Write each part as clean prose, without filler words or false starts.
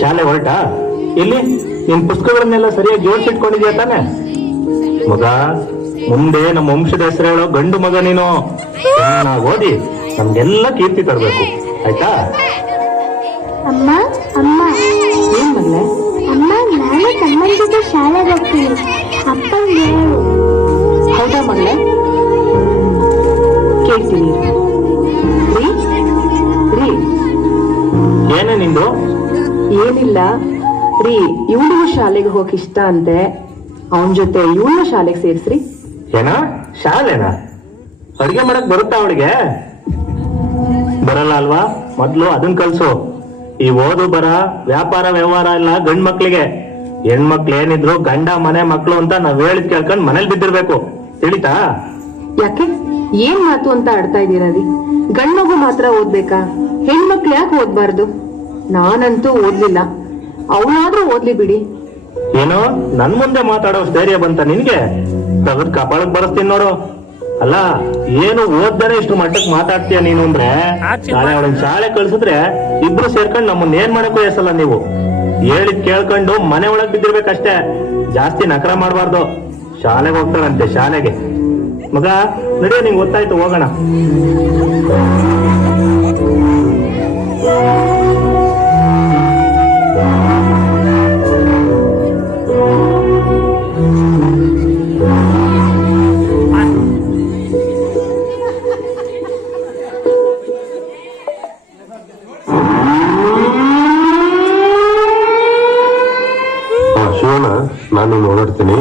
ಶಾಲೆ ಹೊರಟಾ? ಇಲ್ಲಿ ನಿನ್ ಪುಸ್ತಕಗಳನ್ನೆಲ್ಲ ಸರಿಯಾಗಿ ಜೋಡಿಸಿಟ್ಕೊಂಡಿದ್ಯಾ ತಾನೆ? ಮಗ, ಮುಂದೆ ನಮ್ಮ ವಂಶದ ಹೆಸರು ಹೇಳೋ ಗಂಡು ಮಗ ನೀನು. ಚೆನ್ನಾಗಿ ಓದಿ ನಮ್ಗೆಲ್ಲ ಕೀರ್ತಿ ತರಬೇಕು, ಆಯ್ತಾ? ಅಮ್ಮ ಅಮ್ಮ ಏನ್ ಮಗಳೇ? ಅಮ್ಮ, ನಾನು ತಮ್ಮನ ಜೊತೆ ಶಾಲೆಗೆ ಹೋಗ್ತೀನಿ. ಅಪ್ಪಂಗೆ ಹೇಳು. ಹೌದಾ ಮಗಳೇ? ಕೇಳ್ತೀನಿ. ರೀ ರೀ, ಏನೇ ನಿಂದು? ಏನಿಲ್ಲ ರೀ, ಇವಳಿಗೂ ಶಾಲೆಗೆ ಹೋಗಕ್ ಇಷ್ಟ ಅಂತೆ. ಅವನ್ ಜೊತೆ ಇವಳನ್ನ ಶಾಲೆಗೆ ಸೇರಿಸ್ರಿ. ಏನ ಶಾಲೆನಾ? ಅಡಿಗೆ ಮಾಡಕ್ ಬರುತ್ತಾ ಅವಳಿಗೆ? ಬರಲ್ಲ ಅಲ್ವಾ? ಮೊದ್ಲು ಅದನ್ ಕಲ್ಸು. ಈ ಓದು ಬರ ವ್ಯಾಪಾರ ವ್ಯವಹಾರ ಎಲ್ಲ ಗಂಡ್ ಮಕ್ಳಿಗೆ. ಹೆಣ್ಮಕ್ಳು ಏನಿದ್ರು ಗಂಡ ಮನೆ ಮಕ್ಳು ಅಂತ ನಾವ್ ಹೇಳಿದ್ ಕೇಳ್ಕೊಂಡ್ ಮನೇಲಿ ಬಿದ್ದಿರ್ಬೇಕು, ತಿಳಿತಾ? ಯಾಕೆ, ಏನ್ ಮಾತು ಅಂತ ಆಡ್ತಾ ಇದ್ದೀರಾ ರೀ? ಗಂಡ್ಮಗು ಮಾತ್ರ ಓದ್ಬೇಕಾ? ಹೆಣ್ಮಕ್ಳು ಯಾಕೆ ಓದ್ಬಾರ್ದು? ನಾನಂತೂ ಓದ್ಲಿಲ್ಲ, ಅವಳಾದ್ರೂ ಓದ್ಲಿ ಬಿಡಿ. ಏನೋ ನನ್ ಮುಂದೆ ಮಾತಾಡೋ ಧೈರ್ಯ ಬಂತ ನಿನ್ಗೆ? ತಗದ್ ಕಪಾಳಕ್ ಬರಸ್ತೀನಿ ನೋಡು. ಅಲ್ಲ, ಏನು ಓದ್ದಾನೆ ಇಷ್ಟು ಮಟ್ಟಕ್ಕೆ ಮಾತಾಡ್ತೀಯ ನೀನು ಅಂದ್ರೆ, ನಾಳೆ ಅವಳನ್ನ ಶಾಲೆ ಕಳ್ಸಿದ್ರೆ ಇಬ್ರು ಸೇರ್ಕೊಂಡು ನಮ್ಮನ್ನ ಏನ್ ಮಾಡಕ್ಕೂ ಎಸಲ್ಲ ನೀವು. ಹೇಳಿದ್ ಕೇಳ್ಕೊಂಡು ಮನೆ ಒಳಗ್ ಬಿದ್ದಿರ್ಬೇಕಷ್ಟೇ, ಜಾಸ್ತಿ ನಕರ ಮಾಡ್ಬಾರ್ದು. ಶಾಲೆಗೆ ಹೋಗ್ತಾರಂತೆ, ಶಾಲೆಗೆ. ಮಗ ನಡಿಯೋ, ನಿಂಗೆ ಗೊತ್ತಾಯ್ತು, ಹೋಗೋಣ. ಶಿವಣ್ಣ, ನಾನು ಓಡಾಡ್ತೀನಿ,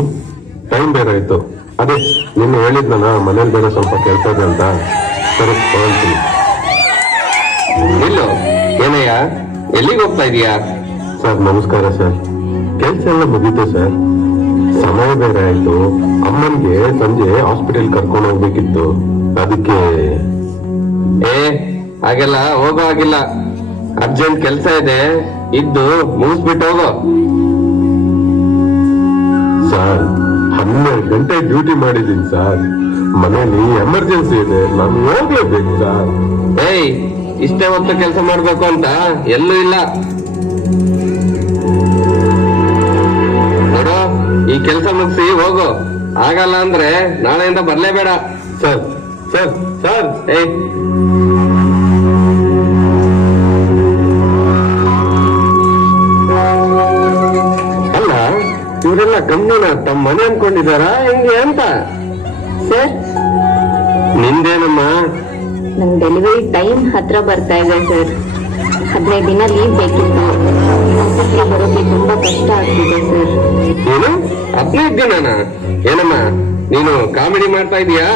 ಟೈಮ್ ಬೇರೆ ಆಯ್ತು. ಅದೇ ನಿನ್ನೆ ಹೇಳಿದ್ನ ಮನೇಲಿ ಬೇರೆ ಸ್ವಲ್ಪ ಕೆಲಸ ಇದೆ ಅಂತ. ಸರಿ, ಹೊರಡ್ತೀನಿ. ಇಲ್ಲೋ ಏನಯ್ಯ, ಎಲ್ಲಿಗೆ ಹೋಗ್ತಾ ಇದೀಯಾ? ಸರ್ ನಮಸ್ಕಾರ ಸರ್. ಕೆಲ್ಸ ಎಲ್ಲ ಮುಗೀತು ಸರ್, ಸಮಯ ಬೇರೆ ಆಯ್ತು. ಅಮ್ಮನ್ಗೆ ಸಂಜೆ ಹಾಸ್ಪಿಟಲ್ ಕರ್ಕೊಂಡು ಹೋಗ್ಬೇಕಿತ್ತು, ಅದಕ್ಕೆ. ಹಾಗೆಲ್ಲ ಹೋಗೋ ಆಗಿಲ್ಲ, ಅರ್ಜೆಂಟ್ ಕೆಲ್ಸ ಇದೆ, ಇದ್ದು ಮುಗಿಸ್ಬಿಟ್ಟು ಹೋಗೋ. ಸರ್ 12 ಗಂಟೆ ಡ್ಯೂಟಿ ಮಾಡಿದೀನಿ ಸರ್, ಮನೇಲಿ ಎಮರ್ಜೆನ್ಸಿ ಇದೆ, ನಾನು ಹೋಗ್ಲೇಬೇಕು ಸರ್. ಇಷ್ಟೇ ಹೊತ್ತು ಕೆಲಸ ಮಾಡ್ಬೇಕು ಅಂತ ಎಲ್ಲೂ ಇಲ್ಲ ನೋಡು. ಈ ಕೆಲಸ ಮುಗಿಸಿ ಹೋಗು, ಆಗಲ್ಲ ಅಂದ್ರೆ ನಾಳೆಯಿಂದ ಬರ್ಲೇಬೇಡ. ಸರ್ ಸರ್ ಸರ್ ಅಲ್ಲ, ಇವರೆಲ್ಲ ಗಮ್ಯನ ತಮ್ಮ ಮನೆ ಅನ್ಕೊಂಡಿದಾರ ಹೆಂಗೆ ಅಂತ? ಸರ್, ನಿಂದೇನಮ್ಮ? ನಂಗೆ ಡೆಲಿವರಿ ಟೈಮ್ ಹತ್ರ ಬರ್ತಾ ಇದೆ ಸರ್. 15 ದಿನ ಲೀವ್ ಬೇಕಿತ್ತು. ಆಸ್ಪತ್ರೆಗೆ ಬರೋಕೆ ತುಂಬಾ ಕಷ್ಟ ಆಗ್ತಿದೆ ಸರ್. ಏನು 15 ದಿನನ? ಏನಮ್ಮ ನೀನು ಕಾಮಿಡಿ ಮಾಡ್ತಾ ಇದೀಯಾ?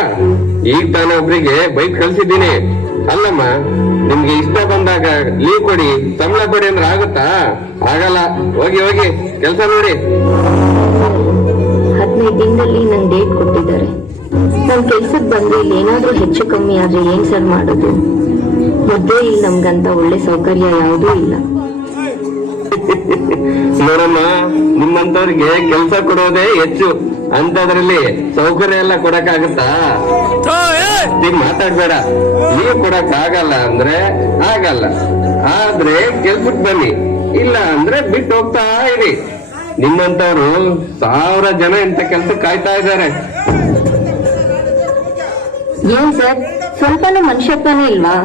ಈಗ ತಾನೇ ಒಬ್ರಿಗೆ ಬೈಕ್ ಕಳ್ಸಿದ್ದೀನಿ. ಅಲ್ಲಮ್ಮ, ನಿಮ್ಗೆ ಇಷ್ಟ ಬಂದಾಗ ಲೀವ್ ಕೊಡಿ, ಸಂಬಳ ಕೊಡಿ ಅಂದ್ರೆ ಆಗುತ್ತಾ? ಆಗಲ್ಲ. ಹೋಗಿ ಹೋಗಿ ಕೆಲಸ ನೋಡಿ. 15 ದಿನದಲ್ಲಿ ನಂಗೆ ಡೇಟ್ ಕೊಟ್ಟಿದ್ದಾರೆ. ನನ್ ಕೆಲ್ಸಕ್ಕೆ ಬಂದ್ರೆ ಇಲ್ಲಿ ಏನಾದ್ರೂ ಹೆಚ್ಚು ಕಮ್ಮಿ ಆದ್ರೆ ಏನ್ ಸರ್ ಮಾಡೋದು? ಮದ್ವೆ ಇಲ್ಲಿ ನಮ್ಗಂತ ಒಳ್ಳೆ ಸೌಕರ್ಯ ಯಾವುದೂ ಇಲ್ಲ. ನೋಡಮ್ಮ, ನಿಮ್ಮಂತವ್ರಿಗೆ ಕೆಲಸ ಕೊಡೋದೇ ಹೆಚ್ಚು, ಅಂತದ್ರಲ್ಲಿ ಸೌಕರ್ಯ ಎಲ್ಲ ಕೊಡಕ್ಕಾಗತ್ತಾ? ಈಗ ಮಾತಾಡ್ಬೇಡ. ನೀವು ಕೊಡಕ್ ಆಗಲ್ಲ ಅಂದ್ರೆ ಆಗಲ್ಲ, ಆದ್ರೆ ಕೆಲ್ಸಕ್ ಬನ್ನಿ, ಇಲ್ಲ ಅಂದ್ರೆ ಬಿಟ್ಟು ಹೋಗ್ತಾ ಇರಿ. ನಿಮ್ಮಂತವ್ರು 1000 ಜನ ಇಂಥ ಕೆಲ್ಸಕ್ಕೆ ಕಾಯ್ತಾ ಇದ್ದಾರೆ. ಏನ್ ಸರ್, ಸ್ವಲ್ಪನೂ ಮನುಷ್ಯತ್ವನೇ ಇಲ್ವಾ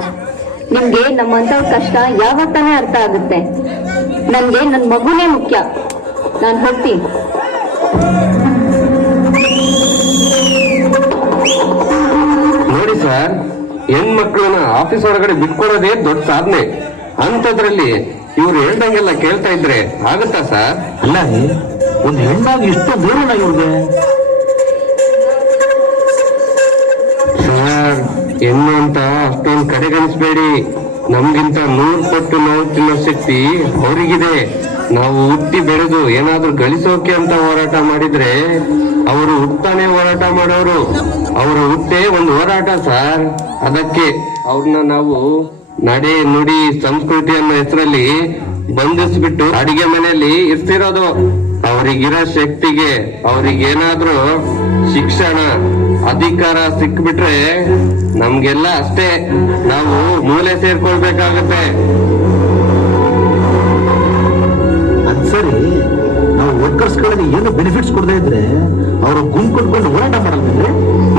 ನಿಮ್ಗೆ? ನಮ್ಮಂತವ್ರ ಕಷ್ಟ ಯಾವಾಗ ತಾನೇ ಅರ್ಥ ಆಗುತ್ತೆ? ನನ್ಗೆ ನನ್ ಮಗುನೇ ಮುಖ್ಯ. ನಾನ್ ಹೋಗ್ತೀನಿ. ನೋಡಿ ಸರ್, ಹೆಣ್ಮಕ್ಳನ್ನ ಆಫೀಸ್ ಒಳಗಡೆ ಬಿಟ್ಕೊಡೋದೇ ದೊಡ್ಡ ಸಾಧನೆ. ಅಂತದ್ರಲ್ಲಿ ಇವ್ರು ಹೇಳ್ದಂಗೆಲ್ಲ ಕೇಳ್ತಾ ಇದ್ರೆ ಆಗುತ್ತಾ ಸರ್? ಅಲ್ಲ, ಒಂದು ಹೆಣ್ಣಾಗಿ ಇಷ್ಟು ದೂರನ ಇವ್ರಿಗೆ? ಸರ್, ಹೆಣ್ಣು ಅಂತ ಅಷ್ಟೊಂದು ಕಡೆಗಣಿಸ್ಬೇಡಿ. ನಮ್ಗಿಂತ 100 ಪಟ್ಟು ನೋವು ತಿನ್ನೋ ಶಕ್ತಿ ಅವರಿಗಿದೆ. ನಾವು ಹುಟ್ಟಿ ಬೆಳೆದು ಏನಾದ್ರೂ ಗಳಿಸೋಕೆ ಅಂತ ಹೋರಾಟ ಮಾಡಿದ್ರೆ ಅವರು ಹುಟ್ಟಾನೆ ಹೋರಾಟ ಮಾಡೋರು. ಅವರ ಹುಟ್ಟೆ ಒಂದು ಹೋರಾಟ ಸರ್. ಅದಕ್ಕೆ ಅವ್ರನ್ನ ನಾವು ನಡೆ ನುಡಿ ಸಂಸ್ಕೃತಿ ಅನ್ನೋ ಹೆಸರಲ್ಲಿ ಬಂಧಿಸ್ಬಿಟ್ಟು ಅಡಿಗೆ ಮನೆಯಲ್ಲಿ ಇರ್ತಿರೋದು. ಅವರಿಗಿರೋ ಶಕ್ತಿಗೆ ಅವ್ರಿಗೇನಾದ್ರೂ ಶಿಕ್ಷಣ ಅಧಿಕಾರ ಸಿಕ್ಬಿಟ್ರೆ ನಮ್ಗೆಲ್ಲ ಅಷ್ಟೇ, ನಾವು ಮೂಲೆ ಸೇರ್ಕೊಳ್ಬೇಕಾಗತ್ತೆ. ಸರ್ಕಾರದಲ್ಲಿ ಏನು ಬೆನಿಫಿಟ್ಸ್ ಕೊಡದೇ ಇದ್ರೆ ಅವರು ಗುಂಪು ಕೊಟ್ಕೊಂಡು ಹೋರಾಟ ಮಾಡಲ್ವೇನ್ರಿ?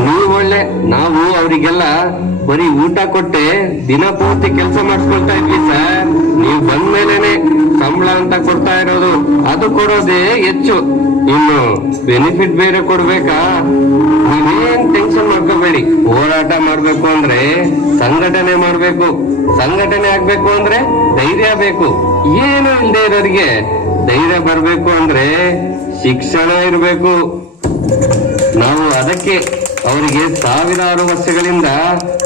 ನೀವು ಒಳ್ಳೆ, ನಾವು ಅವರಿಗೆಲ್ಲ ಬರೀ ಊಟ ಕೊಟ್ಟೆ ದಿನ ಪೂರ್ತಿ ಕೆಲಸ ಮಾಡಿಸ್ಕೊಳ್ತಾ ಇದ್ವಿ ಸರ್. ನೀವು ಬಂದ್ಮೇಲೆನೆ ಸಂಬಳ ಅಂತ ಕೊಡ್ತಾ ಇರೋದು, ಅದು ಕೊಡೋದೇ ಹೆಚ್ಚು. ಇನ್ನು ಬೆನಿಫಿಟ್ ಬೇರೆ ಕೊಡ್ಬೇಕಾ? ನೀವೇನ್ ಟೆನ್ಷನ್ ಮಾಡ್ಕೋಬೇಡಿ. ಹೋರಾಟ ಮಾಡ್ಬೇಕು ಅಂದ್ರೆ ಸಂಘಟನೆ ಮಾಡ್ಬೇಕು, ಸಂಘಟನೆ ಆಗ್ಬೇಕು ಅಂದ್ರೆ ಧೈರ್ಯ ಬೇಕು. ಏನು ಇಲ್ಲದೆ ಇರೋರಿಗೆ ಧೈರ್ಯ ಬರ್ಬೇಕು ಅಂದ್ರೆ ಶಿಕ್ಷಣ ಇರ್ಬೇಕು. ನಾವು ಅದಕ್ಕೆ ಅವರಿಗೆ ಸಾವಿರಾರು ವರ್ಷಗಳಿಂದ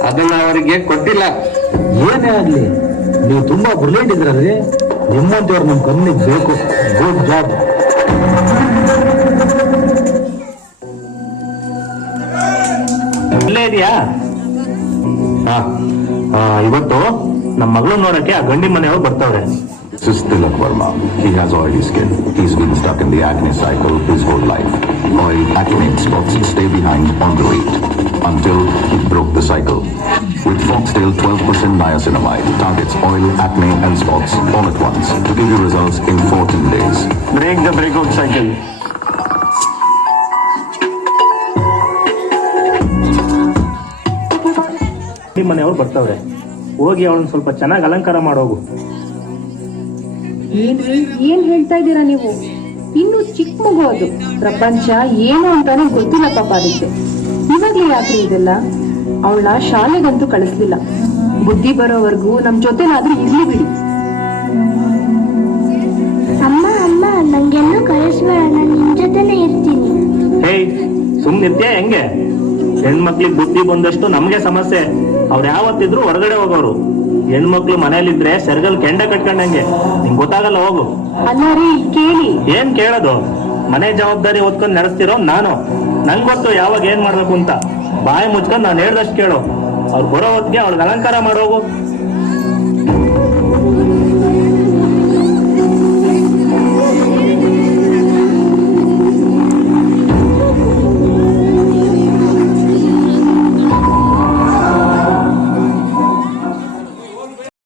ಅದನ್ನ ಅವರಿಗೆ ಕೊಟ್ಟಿಲ್ಲ. ಏನೇ ಆಗ್ಲಿ ನೀವು ತುಂಬಾ ಬ್ರಿಲಿಯಂಟ್ ಇದ್ರಲ್ಲಿ, ನಿಮ್ಮಂತವ್ರು ನಮ್ ಕಂಪ್ನಿಗೆ ಬೇಕು. Good job. ಇಲ್ಲೇ ಇದೆಯಾ? ಇವತ್ತು ನಮ್ಮ ಮಗಳು ನೋಡಕ್ಕೆ ಆ ಗಂಡಿ ಮನೆಯವ್ರು ಬರ್ತಾವ್ರೆ. This is Tilak Verma. He has oily skin. He's been stuck in the acne cycle his whole life. Oil, acne spots stay behind on the weight until he broke the cycle. With Foxtail 12% niacinamide targets oil, acne and spots all at once to give you results in 14 days. Break the breakout cycle. ಗಂಡಿ ಮನೆಯವ್ರು ಬರ್ತಾವ್ರೆ, ಹೋಗಿ ಅವಳನ್ನ ಸ್ವಲ್ಪ ಚೆನ್ನಾಗಿ ಅಲಂಕಾರ ಮಾಡೋಗು. ಏನ್ ಹೇಳ್ತಾ ಇದ್ದೀರಾ ನೀವು? ಇನ್ನು ಚಿಕ್ಕ ಮಗು ಅದು, ಪ್ರಪಂಚ ಏನು ಅಂತಾನೆ ಗೊತ್ತಿಲ್ಲ ಪಾಪ ಅದಕ್ಕೆ. ಇವಾಗ್ಲೇ ಯಾಕ್ರಿ ಇದೆಲ್ಲ? ಅವಳ ಶಾಲೆಗಂತೂ ಕಳಿಸ್ಲಿಲ್ಲ. ಬುದ್ಧಿ ಬರೋವರೆಗೂ ನಮ್ ಜೊತೆನಾದ್ರೂ ಇರ್ಲಿ ಬಿಡಿ. ಅಮ್ಮ ಅಮ್ಮ ನಂಗೆಲ್ಲೂ ಕಳಿಸ್ಬೇಡ, ನಾನು ನಿಮ್ ಜೊತೆನೆ ಇರ್ತೀನಿ. ಹೇಯ್, ಸುಮ್ನಿರ್ತೀಯ ಹೆಂಗೆ? ಹೆಣ್ಮಕ್ಳಿಗೆ ಬುದ್ಧಿ ಬಂದಷ್ಟು ನಮ್ಗೆ ಸಮಸ್ಯೆ. ಅವ್ರು ಯಾವತ್ತಿದ್ರು ಹೊರಗಡೆ ಹೋಗೋರು. ಹೆಣ್ಮಕ್ಳು ಮನೇಲಿದ್ರೆ ಸೆರಗಲ್ ಕೆಂಡ ಕಟ್ಕೊಂಡಂಗೆ. ನಿಂಗ್ ಗೊತ್ತಾಗಲ್ಲ, ಹೋಗು. ಅಲ್ಲ ರೀ, ಕೇಳಿ. ಏನ್ ಕೇಳೋದು? ಮನೆ ಜವಾಬ್ದಾರಿ ಹೊತ್ಕೊಂಡ್ ನಡೆಸ್ತಿರೋ ನಾನು. ನಂಗ್ ಗೊತ್ತು ಯಾವಾಗ ಏನ್ ಮಾಡ್ಬೇಕು ಅಂತ. ಬಾಯಿ ಮುಚ್ಕೊಂಡ್ ನಾನು ಹೇಳ್ದಷ್ಟು ಕೇಳು. ಅವ್ರು ಬರೋ ಹೊತ್ತಿಗೆ ಅವ್ಳಿಗೆ ಅಲಂಕಾರ ಮಾಡೋಗು.